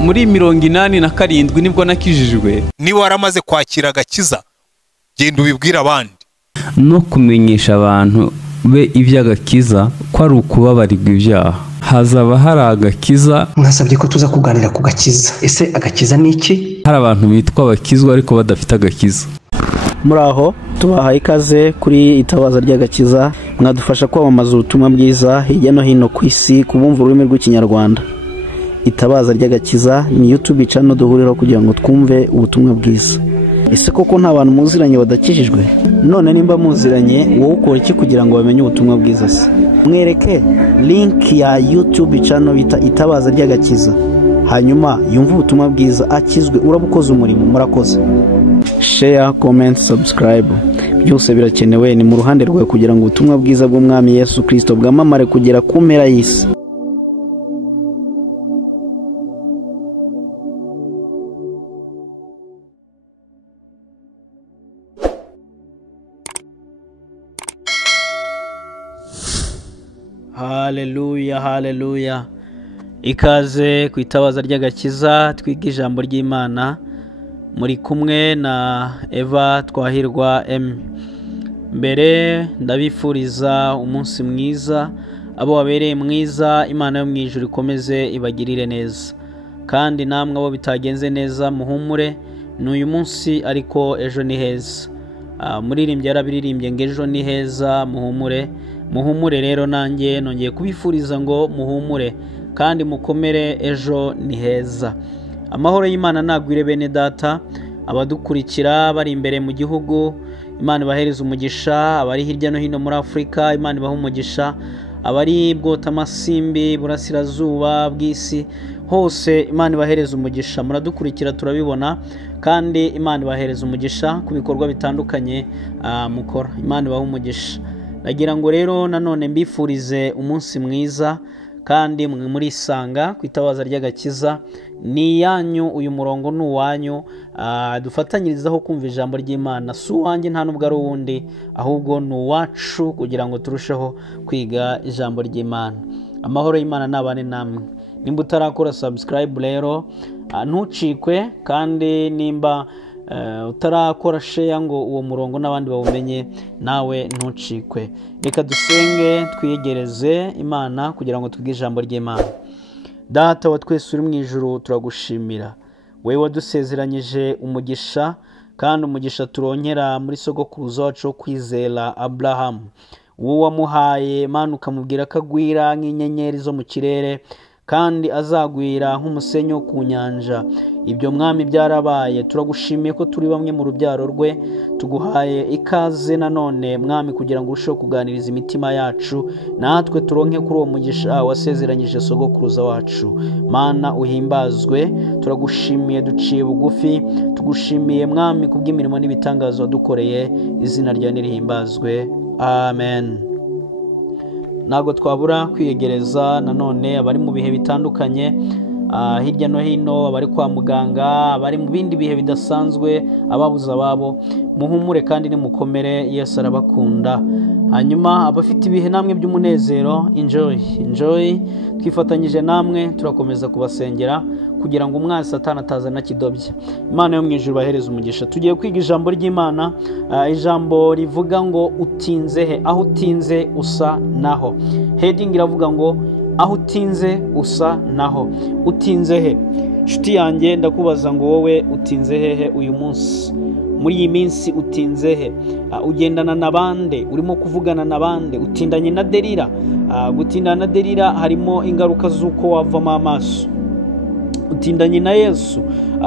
muri 87 nibwo nakijijwe. Niba waramaze kwakira agakiza genda ubibwira abandi No kumenyesha abantu be iby'agakiza ko ari ukubabarirwa ibyaha. Hazaba hari agakiza. Mwasabye ko tuza kuganira ku gakiza. Ese agakiza ni iki? Hari abantu bitwa abakizwa ariko badafite agakiza. Muraho tubahaye ikaze kuri itabaza ry'agakiza, mwadufasha kwamamaza ubutumwa bwiza hirya no hino ku isi kubumva ururimi rw'ikinyarwanda. Itabaza ry'agakiza ni YouTube channel duhuriraho kugira ngo twumve ubutumwa bwiza. Ese koko nta bantu muziranye badakijijwe? None nimba muziranye wowe ukora iki kugira ngo bamenye ubutumwa bwiza se? Mwereke link ya YouTube channel bita itabaza ry'agakiza, hanyuma yumva ubutumwa bwiza akizwe, urabukoze umurimo. Murakoze. Share, comment, subscribe, byose birakenewe. Ni mu ruhande rwawe kugira ngo ubutumwa bwiza bw'umwami Yesu Kristo bwamamare kugera ku mpera y'isi. Haleluya, haleluya. Ikaze ku itabaza ry'agakiza, twiga ijambo ry'Imana. Muri kumwe na Eva Twahirwa M. Mbere ndabifuriza umunsi mwiza, abo wabereye mwiza, Imana yo mu ijuru ikomeze ibagirire neza. Kandi namwe abo bitagenze neza muhumure, n'uyu munsi ariko ejo ni heza. Muririmbye yarabiririmbye ngo ejo ni heza, muhumure. Muhumure rero nanjye nongeye kubifuriza ngo muhumure kandi mukomere, ejo ni heza. Amahoro y'Imana nagwire bene data, abadukurikira bari imbere mu gihugu, Imana ibahereza umugisha. Abari hirya no hino muri Afrika, Imana ibaha umugisha. Abari bwota amasimbi burasirazuba bw'isi hose, Imana ibahereza umugisha. Muradukurikira turabibona, kandi Imana ibahereza umugisha ku bikorwa bitandukanye mukora. Imana ibaha umugisha. Nagira ngo rero nanone mbifurize umunsi mwiza, kandi muri isanga ku itabaza ry'agakiza ni yanyu, uyu murongo ni uwanyu. Dufatanyirizaho kumva ijambo ry'Imana. Si uwanjye nta nubwo ari uwundi, ahubwo ni uwacu, kugira ngo turusheho kwiga ijambo ry'Imana. Amahoro y'Imana nabane namwe. Nimba utarakora subscribe rero ntucikwe, kandi nimba utarakora share ngo uwo murongo n'abandi bawumenye, nawe ntucikwe. Reka dusenge twiyegereze Imana kugira ngo twige ijambo ry'Imana. Data wa twese uri mu ijuru, turagushimira wewe wadusezeranyije umugisha, kandi umugisha turonkera muri sogokuruza wacu kwizera Abraham. Wowe wamuhaye Mana ukamubwira akagwira nk'inyenyeri zo mu kirere, kandi azagwira nk'umusenyi wo ku nyanja. Ibyo mwami byarabaye. Turagushimiye ko turi bamwe mu rubyaro rwe. Tuguhaye ikaze nanone mwami, kugira ngo urusheho kuganiriza imitima yacu, natwe turonke kuri uwo mugisha wasezeranyije sogokuruza wacu. Mana uhimbazwe. Turagushimiye duciye bugufi, tugushimiye mwami kubw'imirimo n'ibitangazo wadukoreye. Izina ryawe nirihimbazwe. Amen. Ntabwo twabura kwiyegereza nanone abari mu bihe bitandukanye hirya no hino, abari kwa muganga, abari mu bindi bihe bidasanzwe, ababuze ababo. Muhumure kandi nimukomere, Yesu arabakunda. Hanyuma abafite ibihe namwe by'umunezero, enjoy. Twifatanyije namwe turakomeza kubasengera kugira ngo umwanzi Satani atazana kidobye. Imana yo mu ijuru bahereza umugisha. Tugiye kwiga ijambo ry'Imana, ijambo rivuga ngo utinze he. Aho utinze usa naho. Heading iravuga ngo aho utinze usa naho. Utinze he? Nshuti yanjye ndakubaza ngo wowe utinze hehe uyu munsi? Muri iyi minsi utinze he? Ugendana nabande? Urimo kuvugana nabande? Utindanye na Delila? Gutindana na Delila harimo ingaruka z'uko wavamo amaso. Utindanye na Yesu?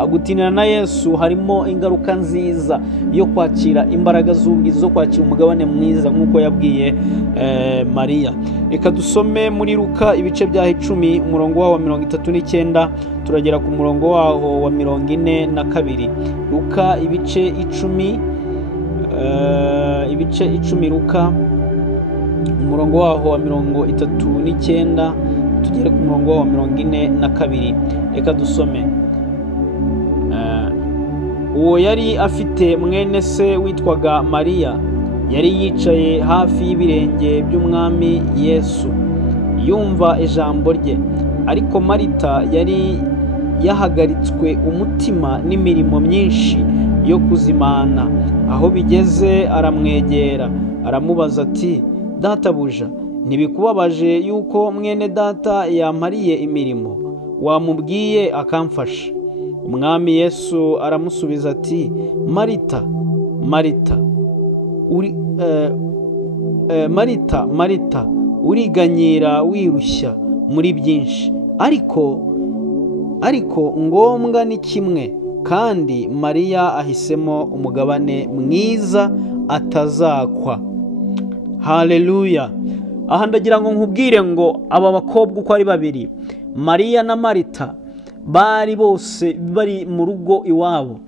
Gutindana na Yesu harimo ingaruka nziza yo kwakira imbaraga z'ubwiza, zo kwakira umugabane mwiza nk'uko yabwiye Mariya. Reka dusome muri Luka ibice bya 10 umurongo wa 39 turagera ku murongo waho wa 42. Luka ibice 10 Luka umurongo waho wa 39 tugere ku murongo wa 42. Reka dusome. Uwo yari afite mwene se witwaga Mariya, yari yicaye hafi y'ibirenge by'umwami Yesu yumva ijambo rye. Ariko Marita yari yahagaritswe umutima n'imirimo myinshi yo kuzimana. Aho bigeze aramwegera aramubaza ati, databuja, ntibikubabaje yuko mwene data yampariye imirimo? Wamubwiye akamfasha. Umwami Yesu aramusubiza ati, Marita, Marita, Marita, uriganyira wirushya muri byinshi, ariko ngombwa ni kimwe, kandi Mariya ahisemo umugabane mwiza atazakwa. Haleluya. Aha ndagira ngo nkubwire ngo aba bakobwa uko ari babiri, Mariya na Marita, bari bose bari mu rugo iwabo,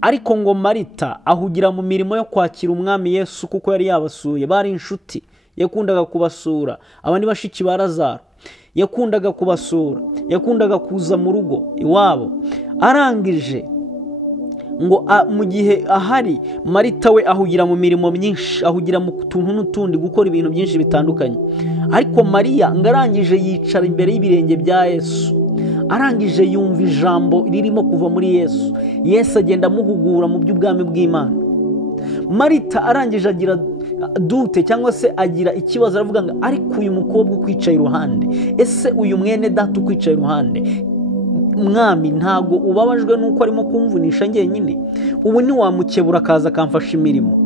ariko ngo Marita ahugira mu mirimo yo kwakira umwami Yesu kuko yari yabasuye. Bari inshuti, yakundaga kubasura. Abandi bashiki ba Lazaro yakundaga kubasura, yakundaga kuza mu rugo iwabo. Arangije ngo mu gihe ahari, Marita we ahugira mu mirimo myinshi, ahugira mu tuntu n'utundi, gukora ibintu byinshi bitandukanye. Ariko Mariya ngo arangije yicara imbere y'ibirenge bya Yesu, arangije yumva ijambo ririmo kuva muri Yesu. Yesu agenda amuhugura mu by'ubwami bw'Imana. Marita arangije agira dute cyangwa se agira ikibazo, aravuga ngo ariko uyu mukobwa ukwicaye iruhande, ese uyu mwene data ukwicaye iruhande, mwami, ntago ubabajwe nuko arimo kumvunisha njyenyine? Ubu ntiwamukebura akaza akamfasha imirimo?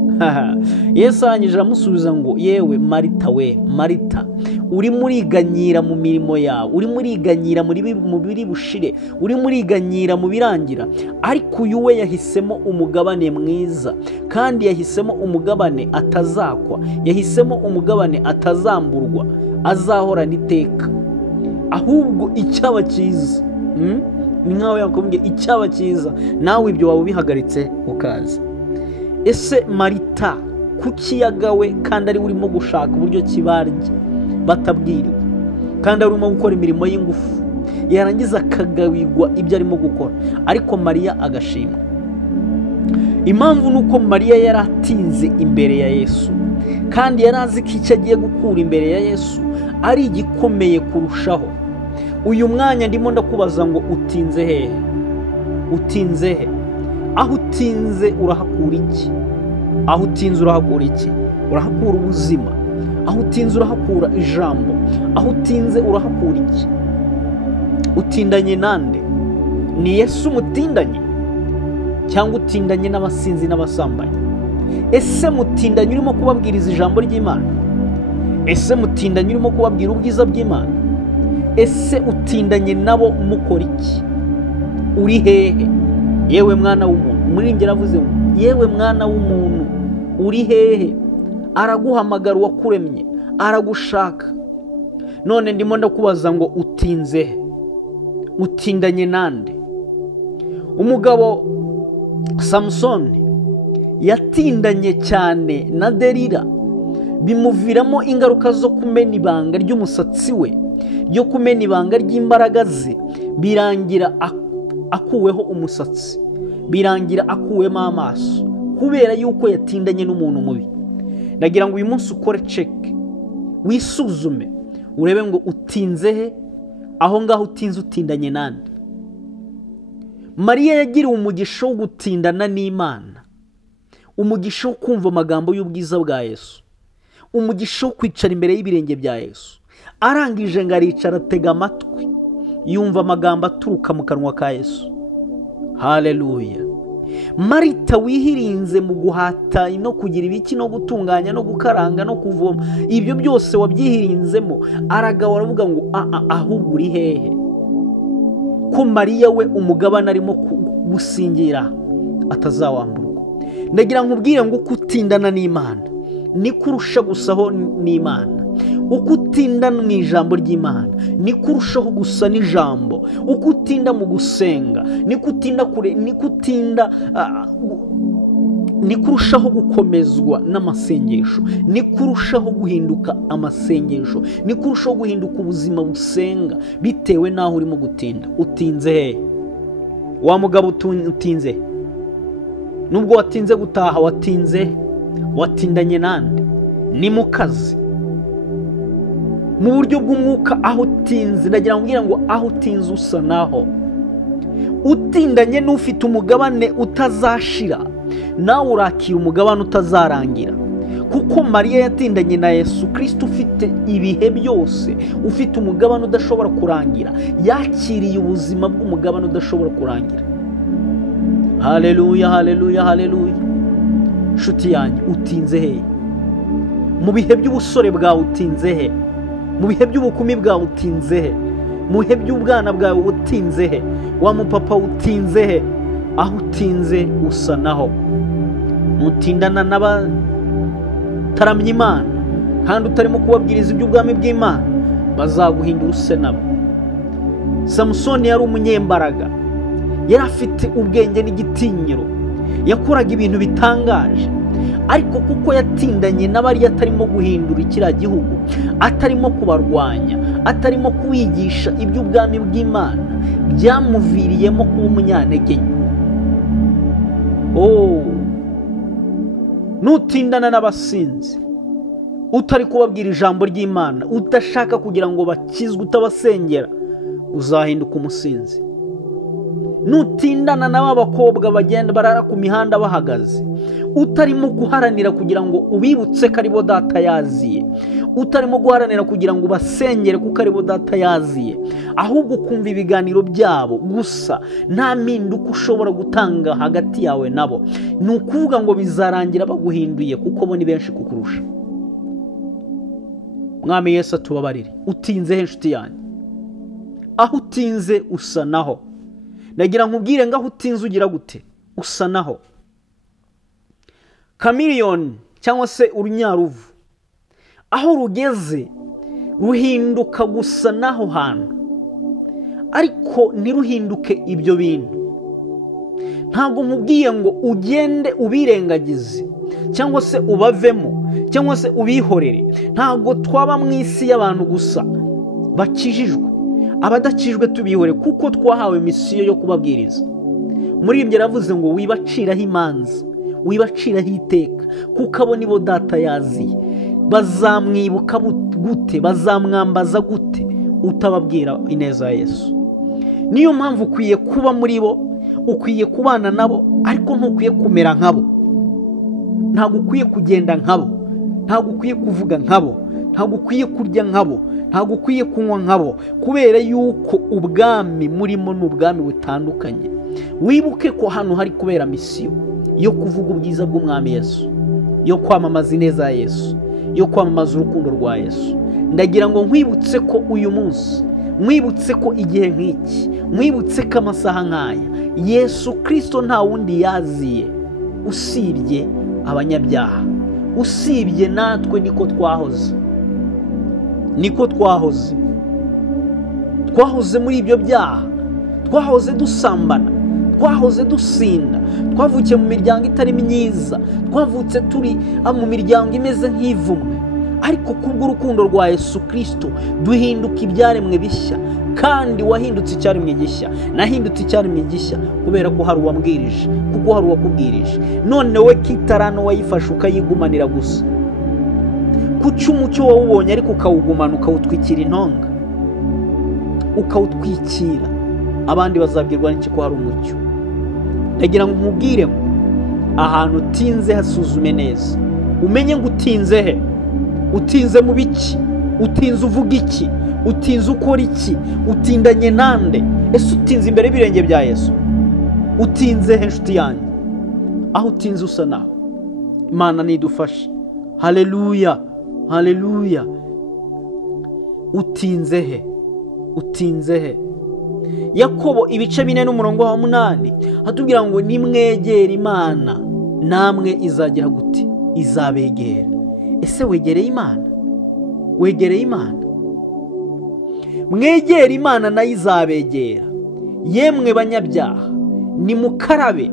Yesu arangije aramusubiza ngo, yewe Marita we, Marita, urimo uriganyira mu mirimo yawe, urimo uriganyira mu biri bushire, urimo uriganyira mu birangira, ariko uyu we yahisemo umugabane mwiza, kandi yahisemo umugabane atazakwa, yahisemo umugabane atazamburwa, azahorana iteka. Ahubwo icyaba cyiza, ni nkaho yakubwiye icyaba cyiza, nawe ibyo waba ubihagaritse ukaza. Ese Marita kuki yagawe kandi ari urimo gushaka uburyo kibarya batabwiriwe, kandi ari urimo gukora imirimo y'ingufu, yarangiza akagawirwa ibyo arimo gukora, ariko Mariya agashimwa? Impamvu ni uko Mariya yari atinze imbere ya Yesu, kandi yari azi ko icyo agiye gukura imbere ya Yesu ari igikomeye kurushaho. Uyu mwanya ndimo ndakubaza ngo utinze hehe? Utinze he? Aho utinze urahakura iki? Aho utinze urahakura iki? Urahakura ubuzima. Aho utinze urahakura ijambo. Aho utinze urahakura iki? Utindanye nande? Ni Yesu mutindanye, cyangwa utindanye n'abasinzi n'abasambanyi? Ese mutindanye urimo kubabwiriza ijambo ry'Imana? Ese mutindanye urimo kubabwira ubwiza bw'Imana? Ese utindanye nabo mukora iki? Uri hehe? Yewe mwana w'umuntu, Umuririmbyi aravuze ngo, yewe mwana w'umuntu, uri hehe? Araguhamagara uwakuremye, aragushaka. None ndimo ndakubaza ngo utinze he? Utindanye nande? Umugabo Samusoni yatindanye cyane na Delila, bimuviramo ingaruka zo kumena ibanga ry'umusatsi we, ryo kumena ibanga ry'imbaraga ze. Birangira akuweho umusatsi, birangira akuwemo amaso, kubera yuko yatindanye n'umuntu mubi. Ndagira ngo uyu munsi ukore check, wisuzume, urebe ngo utinze he? Aho ngaho utinze utindanye nande? Mariya yagiriwe umugisha wo gutindana n'Imana, umugisha wo kumva amagambo y'ubwiza bwa Yesu, umugisha wo kwicara imbere y'ibirenge bya Yesu. Arangije ngo aricara, atega amatwi, yumva amagambo aturuka mu kanwa ka Yesu. Haleluya. Marita wihirinze mu guhata no kugira ibiki no gutunganya no gukaranga no kuvoma, ibyo byose wabyihirinzemo, aragawa aravuga ngo ahubwo uri hehe? Ko Mariya we umugabane arimo gusingira atazawamburwa. Ndagira nkubwire ngo uko utindana n'Imana niko urusha gusaho n'Imana. Uko utinda mu ijambo ry'Imana niko urushaho gusa n'ijambo. Uko utinda mu gusenga niko utinda kure, niko utinda niko urushaho gukomezwa n'amasengesho, niko urushaho guhinduka amasengesho, niko urushaho guhinduka ubuzima busenga bitewe n'aho urimo gutinda. Utinze he? Wa mugabo utinze? Nubwo watinze gutaha, watinze? Watindanye nande? Ni mu kazi, mu buryo bw'umwuka. Aho utinze, ndagira ngo aho utinze usa naho. utindanye n'ufite umugabane utazashira, nawe urakira umugabane utazarangira. Kuko Mariya yatindanye na Yesu Kristo ufite ibihe byose, ufite umugabane udashobora kurangira, yakiriye ubuzima bw'umugabane udashobora kurangira. Haleluya, haleluya, haleluya. Nshuti yanjye, utinze he? Mu bihe by'ubusore bwawe utinze he? Mu bihe by'ubukumi bwawe utinze he? Mu bihe by'ubwana bwawe utinze he? Wa mupapa utinze he? Aho utinze usa naho. Mutindana n'abataramya Imana kandi utarimo kubabwiriza iby'ubwami bw'Imana, bazaguhindura use nabo. Samusoni yari umunyembaraga, yari afite ubwenge n'igitinyiro, yakoraga ibintu bitangaje, ariko kuko yatindanye n'abari atarimo guhindura ikiriya gihugu, atarimo kubarwanya, atarimo kubigisha iby'ubwami bw'Imana, byamuviriyemo kuba umunyantege nke. Nutindana n'abasinzi, utari kubabwira ijambo ry'Imana, udashaka kugira ngo bakizwe, utabasengera, uzahinduka umusinzi. Nutindana n'abakobwa bagenda barara ku mihanda bahagaze, utarimo guharanira kugira ngo ubibutse ko aribo data yaziye, utarimo guharanira kugira ngo basengere kuko aribo data yaziye, ahubwo kumva ibiganiro byabo gusa, nta mpinduka ushobora gutanga hagati yawe nabo, ni ukuvuga ngo bizarangira baguhinduye kuko bo ni benshi kukurusha. Mwami Yesu atubabarire. Utinze he nshuti yanjye? Aho utinze usa naho. Nagira nkubwire ngo aho utinze ugira gute? Usa naho. Chameleone cyangwa se urunyaruvu, aho rugeze ruhinduka gusa naho hantu, ariko ntiruhinduke ibyo bintu. Ntabwo nkubwiye ngo ugende ubirengagize cyangwa se ubavemo cyangwa se ubihorere. Ntabwo twaba mu isi y'abantu gusa bakijijwe, abadakijwe tubihore kuko twahawe misiyo yo kubabwiriza. Muri ibyo yaravuze ngo wibaciraho imanza, wibaciraho iteka, kuko abo nibo data yaziye. Bazamwibuka gute? Bazamwambaza gute utababwira ineza ya Yesu? Niyo mpamvu ukwiye kuba muri bo, ukwiye kubana nabo, ariko ntukwiye kumera nkabo. Ntabwo ukwiye kugenda nkabo, ntabwo ukwiye kuvuga nkabo, ntabwo ukwiye kurya nkabo, ntabwo ukwiye kunywa nkabo, kubera yuko ubwami murimo ni ubwami butandukanye. Wibuke ko hano hari kubera misiyo yo kuvuga ubwiza bw'umwami Yesu, yo kwamamaza ineza ya Yesu, yo kwamamaza urukundo rwa Yesu. Ndagira ngo nkwibutse ko uyu munsi, mwibutse ko igihe nk'iki, mwibutse ko amasaha nk'aya, Yesu Kristo nta wundi yaziye usibye abanyabyaha, usibye natwe. Niko twahoze, niko twahoze muri ibyo byaha, twahoze dusambana, twahoze dusinda, twavukiye mu miryango itari myiza, twavutse turi mu miryango imeze nk'ivumwe, ariko kubw'urukundo rwa Yesu Kristo duhinduka ibyaremwe bishya. Kandi wahindutse icyaremwe gishya, nahindutse icyaremwe gishya kubera ko hari uwambwirije, kuko hari uwakubwirije. None we kitarano wayifashe ukayigumanira gusa, kuki umucyo wawubonye ariko ukawugumana, ukawutwikira intonga, ukawutwikira, abandi bazabwirwa n'iki ko hari umucyo? Ndagira ngo nkubwire ngo ahantu utinze hasuzume neza, umenye ngo utinze he, utinze mu biki, utinze uvuga iki, utinze ukora iki, utindanye nande? Ese utinze imbere y'ibirenge bya Yesu? Utinze he nshuti yanjye? Aho utinze usa naho. Imana nidufashe. Haleluya, haleluya. Utinze he? Utinze he? Yakobo ibice 4:8 hatubwira ngo nimwegere Imana namwe izagira gute? Izabegera. Ese wegereye Imana? Wegereye Imana? Mwegere Imana nayo izabegera. Yemwe banyabyaha nimukarabe,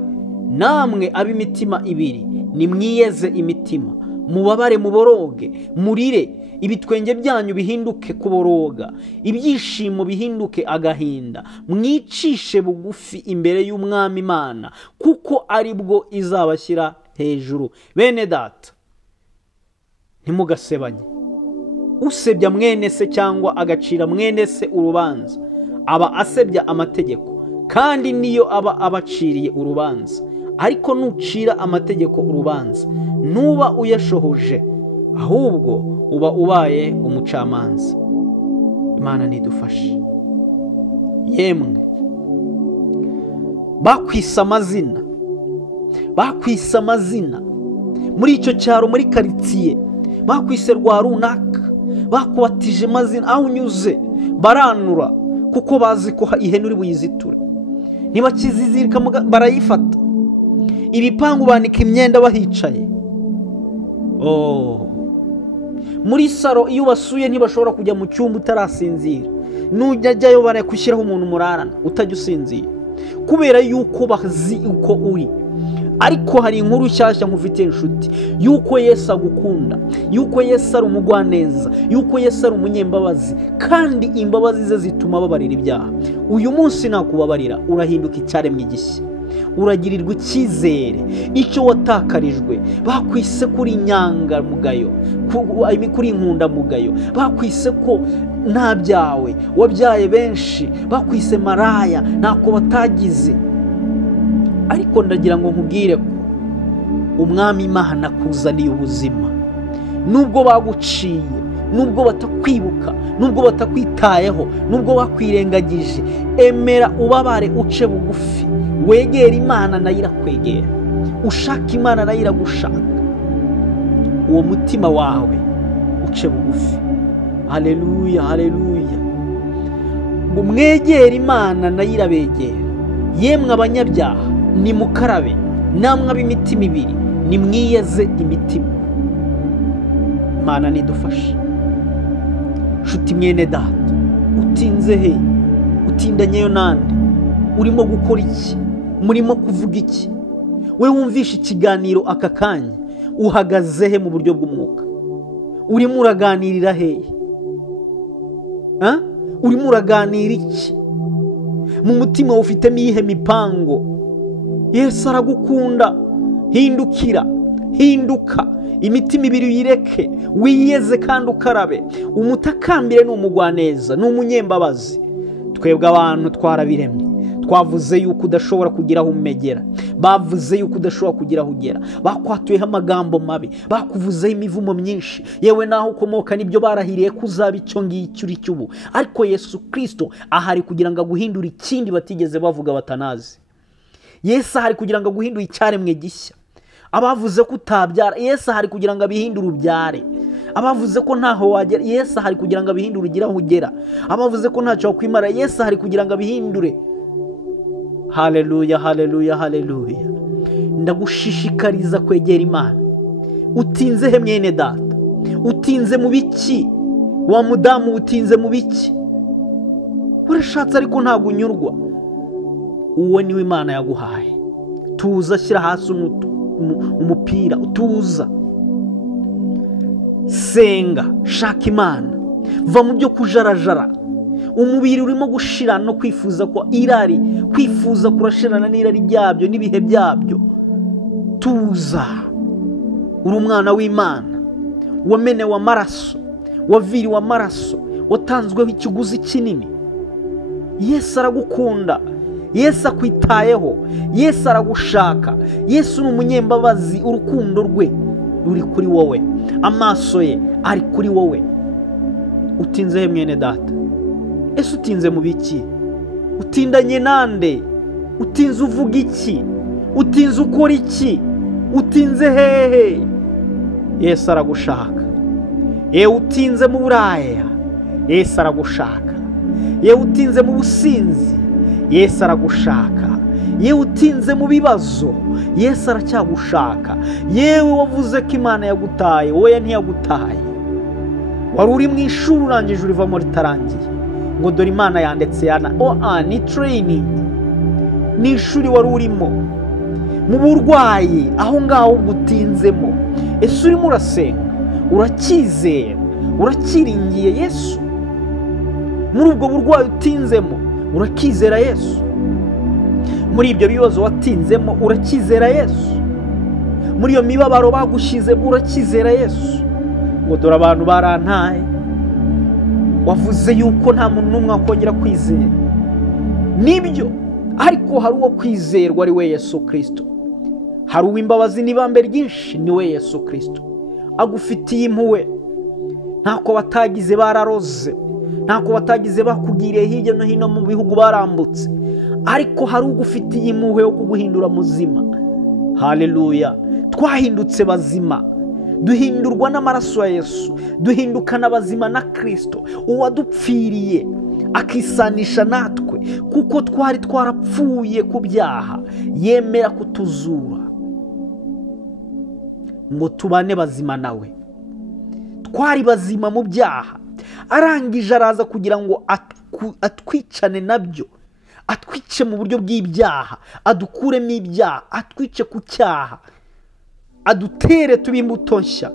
namwe ab'imitima ibiri nimwiyeze imitima, mubabare muboroge, murire, ibitwenge byanyu bihinduke kuboroga, ibyishimo bihinduke agahinda. Mwicishe bugufi imbere y'Umwami Imana, kuko ari bwo izabashyira hejuru. Bene data, ntimugasebanye. Usebya mwene se cyangwa agacira mwene se urubanza aba asebya amategeko, kandi niyo aba abaciriye urubanza. Ariko nucira amategeko urubanza ntuba uyashohoje, ahubwo uba ubaye umucamanza. Imana nidufashe. Yemwe bakwise amazina muri icyo cyaro, muri karitsiye bakwise rwa runaka, bakubatije amazina, aho unyuze baranura kuko bazi ko ihene uri buyiziture. Ntibakizizirika barayifata, ibipangu banika imyenda bahicaye. Muri saro iyo basuye ntibashobora kujya mu cyumba utarasinzira, nujyayo barakushyiraho umuntu murarana utajya usinzira, kubera yuko bazi uko uri. Ariko hari inkuru nshyashya nkufitiye inshuti, yuko Yesu agukunda, yuko Yesu ari umugwaneza, yuko Yesu ari umunyembabazi, kandi imbabazi ze zituma babarira ibyaha. Uyu munsi nakubabarira urahinduka icyaremwe gishya, uragirirwa icyizere. Icyo watakarijwe, bakwise kuri inyangamugayo, kuri inkundamugayo, bakwise ko nta byawe, wabyaye benshi, bakwise maraya, ntako batagize. Ariko ndagira ngo nkubwire ko umwami Imana akuzaniye ubuzima. Nubwo baguciye, nubwo batakwibuka, nubwo batakwitayeho, nubwo bakwirengagije, emera ubabare, uce bugufi, wegera Imana nayo irakwegera, ushaka Imana nayo iragushaka. Uwo mutima wawe uce bugufi. Haleluya, haleluya. Ngo mwegere Imana nayo irabegera. Yemwe abanyabyaha nimukarabe, namwe ab'imitima ibiri nimwiyeze imitima. Imana nidufashe. Nshuti mwene data, utinze he? Utindanyeyo nande? Urimo gukora iki? Murimo kuvuga iki? We wumvisha ikiganiro aka kanya, uhagaze he mu buryo bw'umwuka? Urimo uraganirira he? Urimo uraganira iki? Mu mutima ufitemo iyihe mipango? Yesu aragukunda. Hindukira, hinduka, imitima ibiri uyireke, wiyeze kandi ukarabe. Umutakambire ni umugwaneza, ni umunyembabazi. Twebwe abantu twarabiremye, twavuze yuko udashobora kugira aho umegera, bavuze yuko udashobora kugira aho ugera, bakwatuyeho amagambo mabi, bakuvuzeho imivumo myinshi, yewe naho ukomoka nibyo barahiriye ko uzaba icyo ngicyo uri cy'ubu. Ariko Yesu Kristo ahari kugira ngo aguhindure ikindi batigeze bavuga batanazi. Yesu ahari kugira ngo aguhindure icyaremwe gishya. Abavuze ko utabyara, Yesu ahari kugira ngo abihindure ubyare. Abavuze ko ntaho wagera, Yesu ahari kugira ngo abihindure ugire aho ugera. Abavuze ko ntacyo wakwimara, Yesu ahari kugira ngo abihindure. Haleluya, haleluya, haleluya. Ndagushishikariza kwegera Imana. Utinze he mwene data? Utinze mu biki? Wa mudamu utinze mu biki? Urashatse ariko ntabwo unyurwa. Uwo niwe Imana yaguhaye. Tuza, shyira hasi umupira, utuza, senga, shaka Imana, va mu byo kujarajara. Umubiri urimo gushira no kwifuza ko irari, kwifuza kurashirana n'irari ryabyo n'ibihe byabyo. Tuza, uri umwana w'Imana, wamenewe amaraso, waviriwe amaraso, watanzweho ikiguzi kinini. Yesu aragukunda, Yesu akwitayeho, Yesu aragushaka. Yesu ni umunyembabazi, urukundo rwe ruri kuri wowe, amaso ye ari kuri wowe. Utinze he mwene data? Ese utinze mu biki? Utindanye nande? Utinze uvuga iki? Utinze ukora iki? Utinze hehe? Yesu aragushaka. Yewe utinze mu buraya, Yesu aragushaka. Yewe utinze mu businzi, Yesu aragushaka. Yewe utinze mu bibazo, Yesu aracyagushaka. Yewe wavuze ko Imana yagutaye, wowe ntiyagutaye. Wari uri mu ishuri urangije urivamo ritarangiye, ngo dore Imana yandetse ni training, ni ishuri wari urimo. Mu burwayi aho ngaho utinzemo, ese urimo urasenga, uracyizera, urakiringiye Yesu? Muri ubwo burwayi utinzemo, urakizera Yesu? Muri ibyo bibazo watinzemo, urakizera Yesu? Muri iyo mibabaro bagushyizemo, urakizera Yesu? Ngo dore abantu barantaye, wavuze yuko nta muntu n'umwe wakongera kwizera. Nibyo, ariko hari uwo kwizerwa ari we Yesu Kristo. Hari uw'imbabazi n'ibambe ryinshi ni we Yesu Kristo. Agufitiye impuhwe, ntako batagize bararoze, ntako batagize bakugiriye hirya no hino mu bihugu barambutse, ariko hari ugufitiye impuhwe yo kuguhindura muzima. Haleluya. Twahindutse bazima, duhindurwa n'amaraso ya Yesu, duhindukana bazima na Kristo uwadupfiriye akisanisha natwe, kuko twari twarapfuye ku byaha yemera kutuzura ngo tubane bazima nawe. Twari bazima mu byaha, arangije araza kugira ngo atwicane nabyo, atwice mu buryo bw'ibyaha, adukuremo ibyaha, atwice ku cyaha, adutere tube imbuto nshya,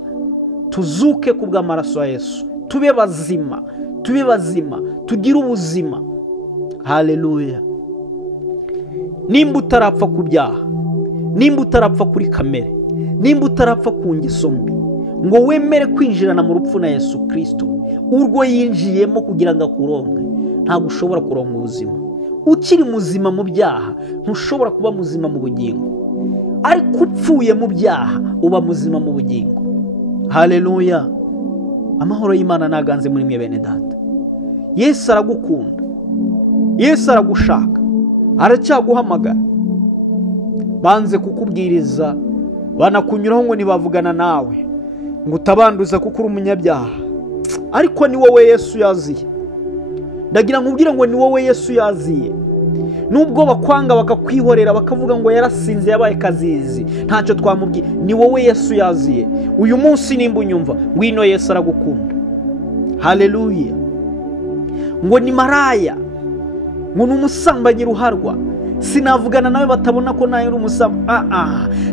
tuzuke ku bw'amaraso ya Yesu, tube bazima, tube bazima, tugire ubuzima. Haleluya. Nimba utarapfa ku byaha, nimba utarapfa kuri kamere, nimba utarapfa ku ngeso mbi, ngo wemere kwinjirana mu rupfu na Yesu Kristo, urwo yinjiyemo kugira ngo akuronke, ntabwo ushobora kuronka ubuzima. Ukiri muzima mu byaha ntushobora kuba muzima mu bugingo, ariko upfuye mu byaha uba muzima mu bugingo. Haleluya. Amahoro y'Imana naganze muri mwe bene data. Yesu aragukunda, Yesu aragushaka, aracyaguhamagara. Banze kukubwiriza, banakunyuraho ngo nibavugana nawe ngo utabanduza kuko uri umunyabyaha, ariko ni wowe Yesu yaziye. Ndagira nkubwire ngo ni wowe Yesu yaziye. Nubwo bakwanga bakakwihorera bakavuga ngo yarasinze yabaye kazizi, ntacyo twamubwiye, ni wowe Yesu yaziye. Uyu munsi nimba unyumva, ngwino Yesu aragukunda. Haleluya. Ngo ni maraya, ngo ni umusambanyi ruharwa, sinavugana nawe batabona ko nawe uri umusambanyi.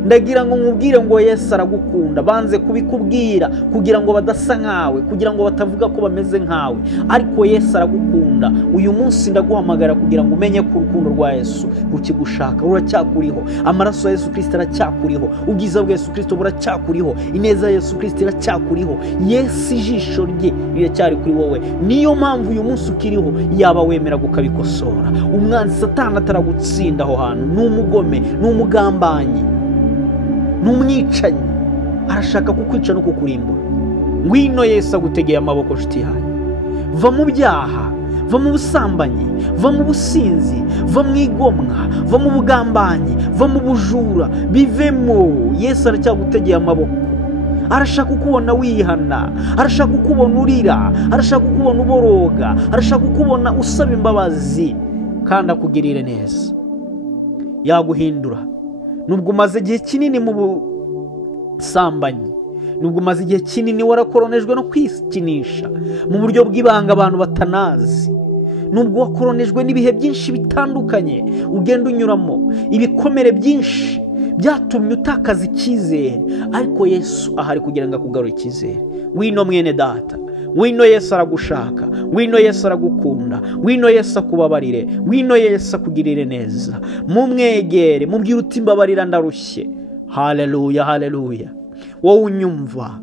Ndagira ngo nkubwire ngo Yesu aragukunda. Banze kubikubwira kugira ngo badasa nkawe, kugira ngo batavuga ko bameze nkawe, ariko Yesu aragukunda. Uyu munsi ndaguhamagara kugira ngo umenye ko urukundo rwa Yesu rukigushaka, ruracyakuriho. Amaraso ya Yesu Kristo aracyakuriho, ubwiza bwa Yesu Kristo buracyakuriho, ineza ya Yesu Kristo iracyakuriho. Yesu ijisho rye riracyari kuri wowe. Niyo mpamvu uyu munsi ukiriho, yaba wemera gukabikosora. Umwanzi Satani ataragutsinda aho hantu, ni umugome, ni umugambanyi, ni umwicanyi, arashaka kukwica no kukurimbura. Ngwino Yesu agutegeye amaboko nshuti yanjye. Va mu byaha, va mu busambanyi, va mu businzi, va mu igomwa, va mu bugambanyi, va mu bujura, bivemo. Yesu aracyagutegeye amaboko. Arashaka kukubona wihana, arashaka kukubona urira, arashaka kukubona uboroga, arashaka kukubona usaba imbabazi, kandi akugirire neza. Yaguhindura. Nubwo umaze igihe kinini mu busambanyi, nubwo umaze igihe kinini warakoronejwe no kwikinisha mu buryo bw'ibanga abantu batanazi, nubwo wakoronejwe n'ibihe byinshi bitandukanye ugenda unyuramo, ibikomere byinshi byatumye utakaza icyizere, ariko Yesu ahari kugira ngo akugarure icyizere. Ngwino mwene data, ngwino Yesu aragushaka, ngwino Yesu aragukunda, ngwino Yesu akubabarire, ngwino Yesu akugirire neza. Mumwegere, mubwire uti mbabarira ndarushye. Haleluya, haleluya. Wowe unyumva,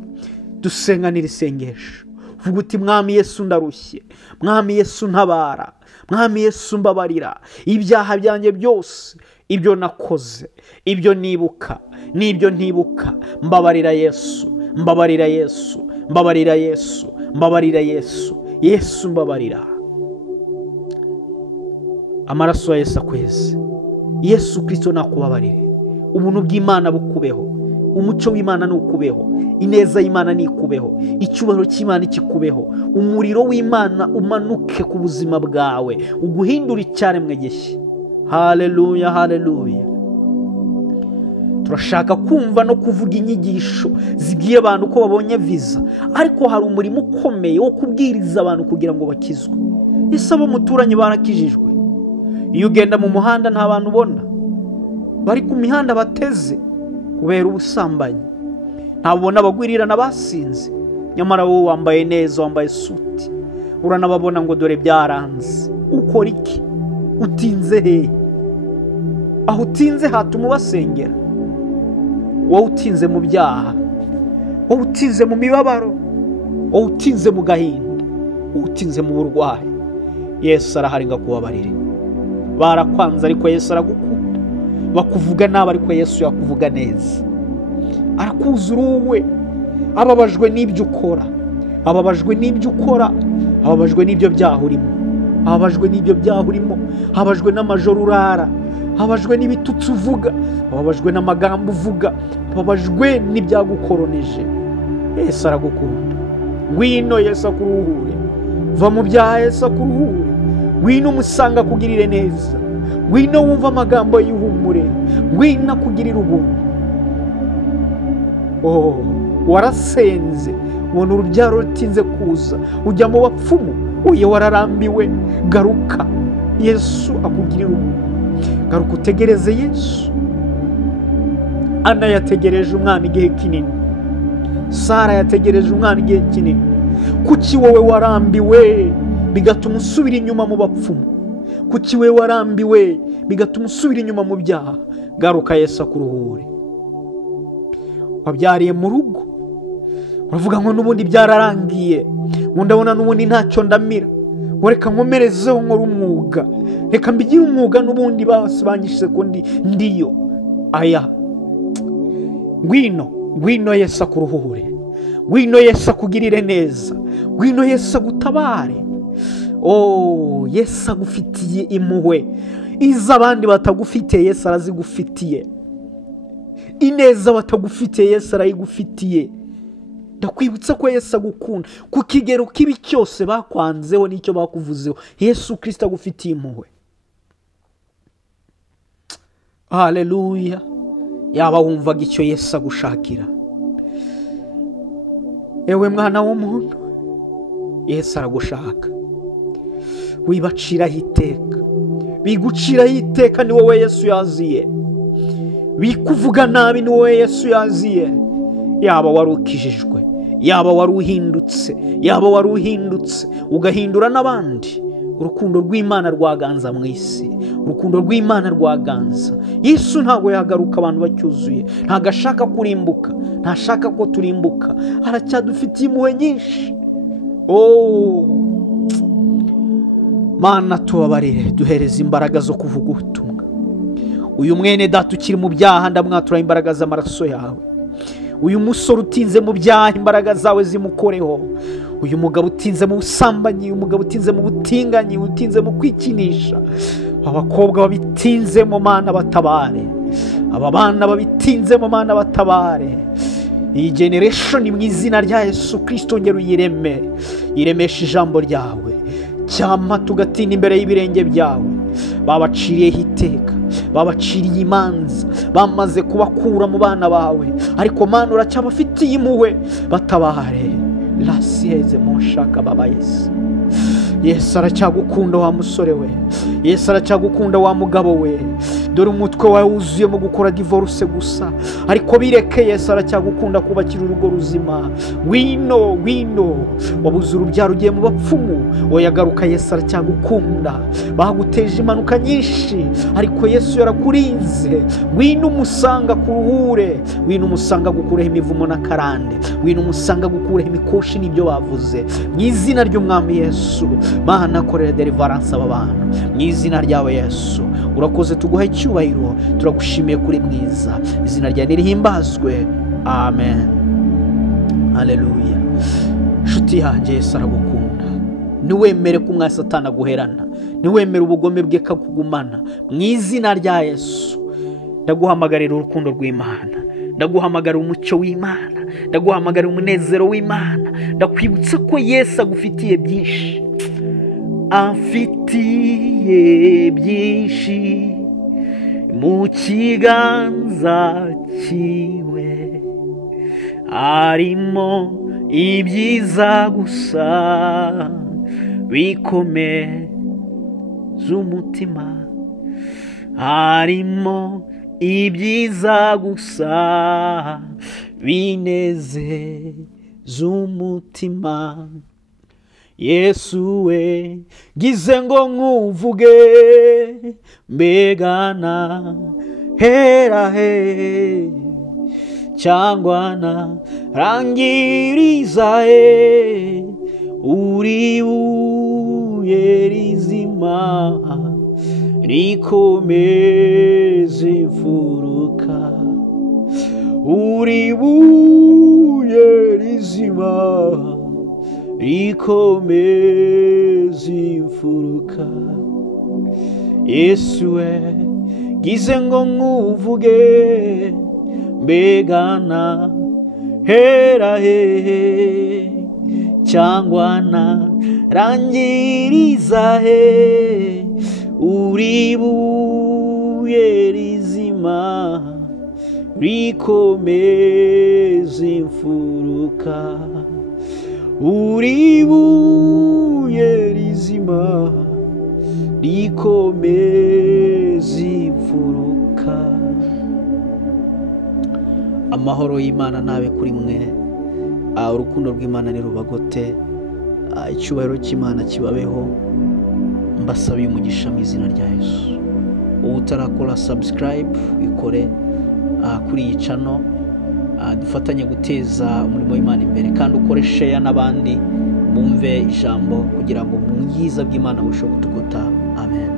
dusenganira isengesho, vuga uti mwami Yesu ndarushye, mwami Yesu ntabara, mwami Yesu mbabarira ibyaha byanjye byose, ibyo nakoze, ibyo nibuka n'ibyo ntibuka. Mbabarira Yesu, mbabarira Yesu, mbabarira Yesu, mbabarira Yesu, Yesu mbabarira. Amaraso ya Yesu akweze. Yesu Kristo nakubabarire. Ubuntu bw'Imana bukubeho, umuco w'Imana nukubeho, ineza y'Imana nikubeho, icyubahiro cy'Imana kikubeho, umuriro w'Imana umanuke ku buzima bwawe, uguhindura icyaremwe gishya. Haleluya, haleluya. Turashaka kumva no kuvuga inyigisho zibwira abantu ko babonye viza, ariko hari umurimo ukomeye wo kubwiriza abantu kugira ngo bakizwe. Ese abo muturanye barakijijwe? Iyo ugenda mu muhanda nta bantu ubona, bari ku mihanda bateze kubera ubusambanyi, ntabona abagwirirana basinze, nyamara wowe wambaye neza, wambaye suti, uranababona ngo dore byaranze. Ukora iki? Utinze he? Aho utinze hatuma ubasengera. Wowe utinze mu byaha, wowe utinze mu mibabaro, wowe utinze mu gahinda, wowe utinze mu burwayi, Yesu arahari ngo akubabarire. barakwanze ariko Yesu aragukunda, bakuvuga nabi ariko Yesu yakuvuga neza, arakuzura uwe, ababajwe n'ibyo ukora, ababajwe n'ibyo ukora, ababajwe n'ibyo byaha urimo, ababajwe n'ibyo byaha urimo, ababajwe n'amajoro urara, ababajwe n'ibitutsi uvuga, ababajwe n'amagambo uvuga, ababajwe n'ibyagukoroneje. Yesu aragukunda, ngwino Yesu akuruhure, va mu byaha Yesu akuruhure, ngwino umusanga akugirire neza, ngwino wumva amagambo y'ihumure, ngwino akugirire ubuntu. Warasenze ubona urubyaro rutinze kuza, ujya mu bapfumu, uye wararambiwe, garuka Yesu akugirire ubuntu, garuka utegereze Yesu. Ana yategereje umwana igihe kinini, Sara yategereje umwana igihe kinini. Kuki wowe warambiwe bigatuma usubira inyuma mu bapfumu? Kuki wowe warambiwe bigatuma usubira inyuma mu byaha? Garuka Yesu akuruhure. Wabyariye mu rugo, uravuga ngo n'ubundi byararangiye, ngo ndabona n'ubundi ntacyo ndamira, ngo reka nkomerezeho nkora umwuga, reka mbigire umwuga n'ubundi basibanyishije ko ndiyo. Aya, ngwino Yesu akuruhure, ngwino Yesu akugirire neza, ngwino Yesu agutabare. Yesu agufitiye impuhwe izo abandi batagufitiye, Yesu arazigufitiye. Ineza batagufitiye, Yesu arayigufitiye. Ndakwibutsa ko Yesu agukunda, ku kigero kibi cyose bakwanzeho n'icyo bakuvuzeho, Yesu Kristo agufitiye impuhwe. Haleluya. Yaba wumvaga icyo Yesu agushakira, ewe mwana w'umuntu, Yesu aragushaka. Wibaciraho iteka, biguciraho iteka ni wowe Yesu yaziye, bikuvuga nabi ni wowe Yesu yaziye. Yaba wari ukijijwe, yaba wari uhindutse, yaba wari uhindutse ugahindura n'abandi, urukundo rw'Imana rwaganza mu isi, urukundo rw'Imana rwaganza. Yesu ntabwo yagaruka abantu bacyuzuye, ntabwo ashaka kurimbuka, ntashaka ko turimbuka, aracyadufitiye impuhwe nyinshi. Mana tubabarire, duhereze imbaraga zo kuvuga ubutumwa. Uyu mwene data ukiri mu byaha, ndamwatura imbaraga z'amaraso yawe. Uyu musore utinze mu byaha, imbaraga zawe zimukoreho. Uyu mugabo utinze mu busambanyi, umugabo utinze mu butinganyi, utinze mu kwikinisha, abakobwa babitinzemo, Mana batabare. Aba bana babitinzemo, Mana batabare. Iyi generation mu izina rya Yesu Kristo ngero uyireme, iremesha ijambo ryawe, cyama tugatinda imbere y'ibirenge byawe. Babaciriyeho iteka, babaciriye imanza, bamaze kubakura mu bana bawe, ariko Mana uracyabafitiye impuhwe, batabare. Lasieze monshaka baba Yesu. Yesu aracyagukunda wa musore we, Yesu aracyagukunda wa mugabo we. Dore umutwe wawe wuzuye mu gukora divorce gusa, ariko bireke. Yesu aracyagukunda kubakira urugo ruzima. Ngwino wabuze urubyaro ugiye mu bapfumu, oyagaruka. Yesu aracyagukunda, baguteje impanuka nyinshi, ariko Yesu yarakurinze. Ngwino umusanga kuruhure, ngwino umusanga gukureho imivumo n'akarande, ngwino umusanga gukureho imikoshi n'ibyo bavuze, mu izina ry'umwami Yesu. Mana korera deliverance aba bantu mu izina ryawe Yesu. Urakoze, tuguha icyubahiro, turagushimiye kuri mwiza, izina ryawe nirihimbazwe. Amen. Haleluya. Nshuti yanjye, Yesu aragukunda. Niwemere ko umwasi Satani aguherana, niwemere ubugome bwe kakugumana, mu izina rya Yesu. Ndaguhamagarira urukundo rw'Imana, ndaguhamagarira umucyo w'Imana, ndaguhamagarira umunezero w'Imana. Ndakwibutsa ko Yesu agufitiye byinshi, amfitiye byinshi mu kiganza cyiwe, harimo ibyiza gusa bikomeza umutima, harimo ibyiza gusa binezeza umutima. Yesu we, gize ngo nkuvuge, mbegana hera he, cyangwa na rangiriza he, uri buye rizima rikomeze imfuruka, uri buye rizima rikomeze imfuruka. Yesu we gize ngo nkuvuge, mbegana hera hehe cyangwa na rangiriza he, uri buye rizima rikomeze imfuruka, uri buye rizima rikomeze imfuruka. Amahoro y'Imana nabe kuri mwe, urukundo rw'Imana nirubagote, icyubahiro cy'Imana kibabeho. Mbasabiye umugisha mu izina rya Yesu. Utarakora subscribe ikore kuri iyi channel, dufatanye guteza umurimo w'Imana imbere, kandi ukore share n'abandi bumve ijambo kugira ngo mu bwiza bw'Imana bushoboke gutugota. Amen.